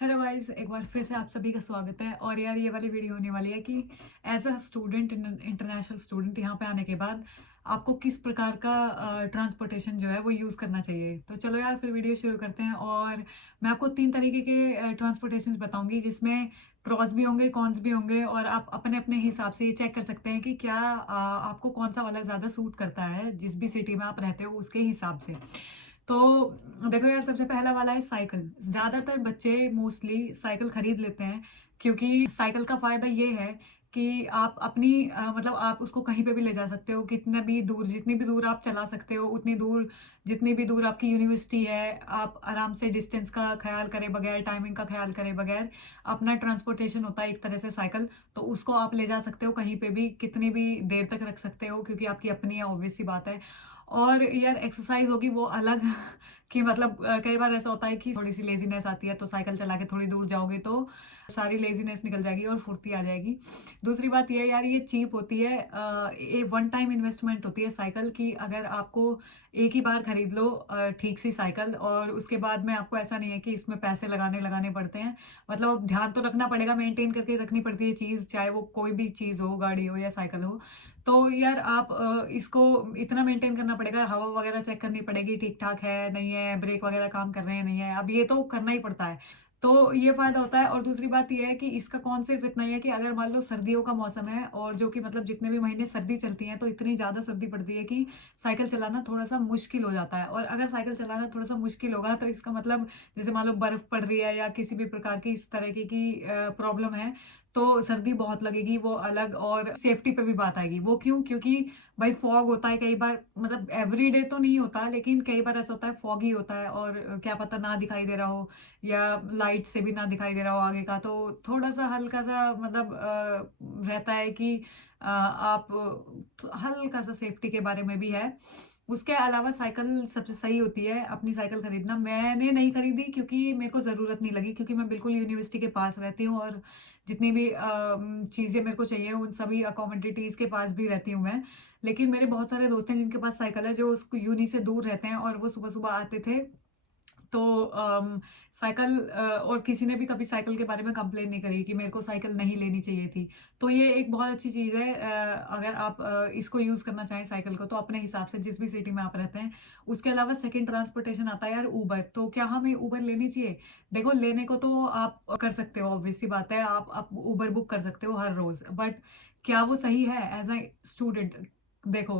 Hello guys, एक बार फिर से आप सभी का स्वागत है। और यार ये वाली वीडियो होने वाली है कि as a student, international student, यहाँ पे आने के बाद आपको किस प्रकार का ट्रांसपोर्टेशन जो है वो यूज़ करना चाहिए। तो चलो यार फिर वीडियो शुरू करते हैं। और मैं आपको 3 तरीके के ट्रांसपोर्टेशन बताऊंगी, जिसमें प्रॉस भी होंगे, कॉन्स भी होंगे, और आप अपने अपने हिसाब से ये चेक कर सकते हैं कि क्या आपको कौन सा वाला ज़्यादा सूट करता है, जिस भी सिटी में आप रहते हो उसके हिसाब से। तो देखो यार, सबसे पहला वाला है साइकिल। ज्यादातर बच्चे मोस्टली साइकिल खरीद लेते हैं, क्योंकि साइकिल का फायदा ये है कि आप अपनी मतलब आप उसको कहीं पे भी ले जा सकते हो, कितना भी दूर, जितनी भी दूर आप चला सकते हो उतनी दूर, जितनी भी दूर आपकी यूनिवर्सिटी है, आप आराम से डिस्टेंस का ख्याल करे बगैर, टाइमिंग का ख्याल करे बगैर अपना ट्रांसपोर्टेशन होता है एक तरह से साइकिल। तो उसको आप ले जा सकते हो कहीं पे भी, कितनी भी देर तक रख सकते हो, क्योंकि आपकी अपनी है, ऑब्वियस सी बात है। और यार एक्सरसाइज होगी वो अलग कि मतलब कई बार ऐसा होता है कि थोड़ी सी लेजीनेस आती है, तो साइकिल चला के थोड़ी दूर जाओगे तो सारी लेजीनेस निकल जाएगी और फुर्ती आ जाएगी। दूसरी बात ये यार, ये चीप होती है, ये वन टाइम इन्वेस्टमेंट होती है साइकिल की। अगर आपको एक ही बार खरीद लो ठीक सी साइकिल, और उसके बाद में आपको ऐसा नहीं है कि इसमें पैसे लगाने लगाने पड़ते हैं। मतलब ध्यान तो रखना पड़ेगा, मेंटेन करके रखनी पड़ती है चीज़, चाहे वो कोई भी चीज़ हो, गाड़ी हो या साइकिल हो। तो यार आप इसको इतना मेंटेन करना पड़ेगा, हवा वगैरह चेक करनी पड़ेगी ठीक ठाक है नहीं है, ब्रेक वगैरह काम कर रहे हैं नहीं है, अब ये तो करना ही पड़ता है। तो ये फायदा होता है। और दूसरी बात ये है कि इसका कौन सिर्फ इतना ही है कि अगर मान लो सर्दियों का मौसम है, और जो कि मतलब जितने भी महीने सर्दी चलती है, तो इतनी ज्यादा सर्दी पड़ती है कि साइकिल चलाना थोड़ा सा मुश्किल हो जाता है। और अगर साइकिल चलाना थोड़ा सा मुश्किल होगा, तो इसका मतलब जैसे मान लो बर्फ पड़ रही है या किसी भी प्रकार की इस तरह की प्रॉब्लम है, तो सर्दी बहुत लगेगी, वो अलग। और सेफ्टी पे भी बात आएगी। वो क्यों? क्योंकि भाई फॉग होता है कई बार, मतलब एवरीडे तो नहीं होता, लेकिन कई बार ऐसा होता है फॉग ही होता है, और क्या पता ना दिखाई दे रहा हो, या लाइट से भी ना दिखाई दे रहा हो आगे का, तो थोड़ा सा हल्का सा मतलब रहता है कि आप हल्का सा सेफ्टी के बारे में भी है। उसके अलावा साइकिल सबसे सही होती है अपनी साइकिल खरीदना। मैंने नहीं खरीदी क्योंकि मेरे को ज़रूरत नहीं लगी, क्योंकि मैं बिल्कुल यूनिवर्सिटी के पास रहती हूँ, और जितनी भी चीज़ें मेरे को चाहिए उन सभी अकोमोडिटीज़ के पास भी रहती हूँ मैं। लेकिन मेरे बहुत सारे दोस्त हैं जिनके पास साइकिल है, जो उसको यूनी से दूर रहते हैं, और वो सुबह सुबह आते थे। तो साइकिल और किसी ने भी कभी साइकिल के बारे में कंप्लेन नहीं करी कि मेरे को साइकिल नहीं लेनी चाहिए थी। तो ये एक बहुत अच्छी चीज़ है। अगर आप इसको यूज़ करना चाहें साइकिल को, तो अपने हिसाब से जिस भी सिटी में आप रहते हैं। उसके अलावा सेकंड ट्रांसपोर्टेशन आता है यार, ऊबर। तो क्या हमें ऊबर लेनी चाहिए? देखो, लेने को तो आप कर सकते हो, ऑब्वियस सी बात है, आप ऊबर बुक कर सकते हो हर रोज, बट क्या वो सही है एज अ स्टूडेंट? देखो,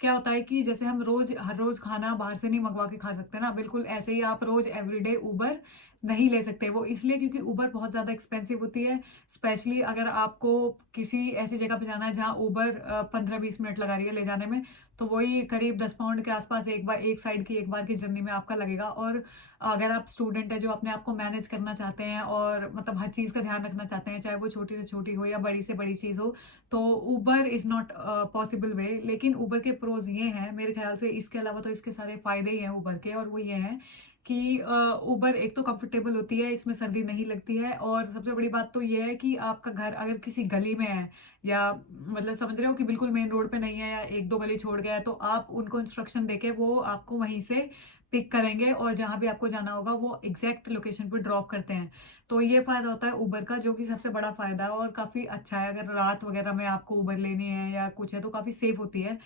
क्या होता है कि जैसे हम रोज हर रोज खाना बाहर से नहीं मंगवा के खा सकते ना, बिल्कुल ऐसे ही आप रोज एवरीडे उबर नहीं ले सकते। वो इसलिए क्योंकि उबर बहुत ज्यादा एक्सपेंसिव होती है, स्पेशली अगर आपको किसी ऐसी जगह पे जाना है जहाँ उबर 15-20 मिनट लगा रही है ले जाने में। तो वही करीब 10 पाउंड के आसपास एक बार, एक साइड की एक बार की जर्नी में आपका लगेगा। और अगर आप स्टूडेंट है जो अपने आप को मैनेज करना चाहते हैं, और मतलब हर चीज का ध्यान रखना चाहते हैं, चाहे वो छोटी से छोटी हो या बड़ी से बड़ी चीज हो, तो उबर इज नॉट पॉसिबल वे। लेकिन उबर के प्रोज ये हैं मेरे ख्याल से, इसके अलावा तो इसके सारे फायदे ही हैं उबर के, और वो ये हैं कि उबर एक तो कंफर्टेबल होती है, इसमें सर्दी नहीं लगती है। और सबसे बड़ी बात तो ये है कि आपका घर अगर किसी गली में है, या मतलब समझ रहे हो कि बिल्कुल मेन रोड पे नहीं है, या एक दो गली छोड़ गया है, तो आप उनको इंस्ट्रक्शन देके वो आपको वहीं से पिक करेंगे, और जहां भी आपको जाना होगा वो एग्जैक्ट लोकेशन पे ड्रॉप करते हैं। तो ये फायदा होता है उबर का, जो कि सबसे बड़ा फायदा है और काफी अच्छा है। अगर रात वगैरह में आपको उबर लेनी है या कुछ है, तो काफी सेफ होती है।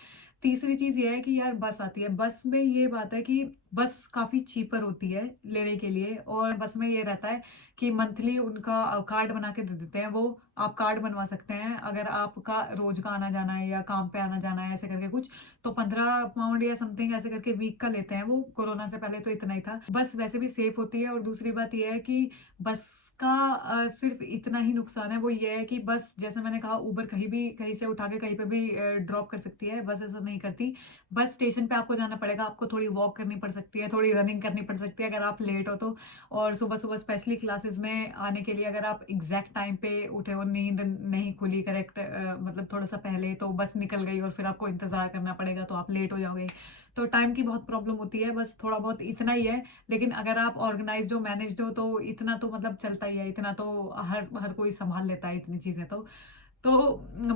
तीसरी चीज ये है कि यार बस आती है। बस में ये बात है कि बस काफी चीपर होती है लेने के लिए, और बस में ये रहता है कि मंथली उनका कार्ड बना के दे देते हैं वो। आप कार्ड बनवा सकते हैं अगर आपका रोज का आना जाना है या काम पे आना जाना है, ऐसे करके कुछ। तो 15 पाउंड या समथिंग ऐसे करके वीक का लेते हैं वो। कोरोना से पहले तो इतना ही था। बस वैसे भी सेफ होती है। और दूसरी बात यह है कि बस का सिर्फ इतना ही नुकसान है, वो ये है कि बस जैसे मैंने कहा, उबर कहीं भी कहीं से उठा के कहीं पे भी ड्रॉप कर सकती है, बस ऐसा नहीं करती। बस स्टेशन पे आपको जाना पड़ेगा, आपको थोड़ी वॉक करनी पड़ सकती है, थोड़ी रनिंग करनी पड़ सकती है अगर आप लेट हो तो। और सुबह सुबह स्पेशली क्लासेस में आने के लिए अगर आप एग्जैक्ट टाइम पे उठे हो, नींद नहीं खुली करेक्ट, मतलब थोड़ा सा पहले, तो बस निकल गई और फिर आपको इंतजार करना पड़ेगा, तो आप लेट हो जाओगे। तो टाइम की बहुत प्रॉब्लम होती है, बस थोड़ा बहुत इतना ही है। लेकिन अगर आप ऑर्गेनाइज्ड हो, मैनेज्ड हो, तो इतना तो मतलब चलता ही है, इतना तो हर हर कोई संभाल लेता है इतनी चीजें तो। तो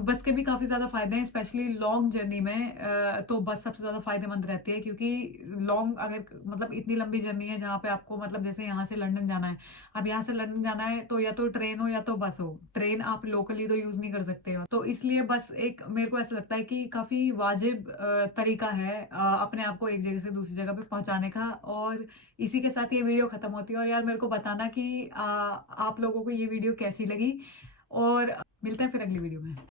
बस के भी काफ़ी ज़्यादा फ़ायदे हैं, स्पेशली लॉन्ग जर्नी में तो बस सबसे ज़्यादा फ़ायदेमंद रहती है, क्योंकि लॉन्ग अगर मतलब इतनी लंबी जर्नी है जहाँ पे आपको मतलब जैसे यहाँ से लंदन जाना है। अब यहाँ से लंदन जाना है तो या तो ट्रेन हो या तो बस हो। ट्रेन आप लोकली तो यूज़ नहीं कर सकते हो। तो इसलिए बस एक मेरे को ऐसा लगता है कि काफ़ी वाजिब तरीका है अपने आप को एक जगह से दूसरी जगह पे पहुँचाने का। और इसी के साथ ये वीडियो ख़त्म होती है। और यार मेरे को बताना कि आप लोगों को ये वीडियो कैसी लगी, और मिलते हैं फिर अगली वीडियो में।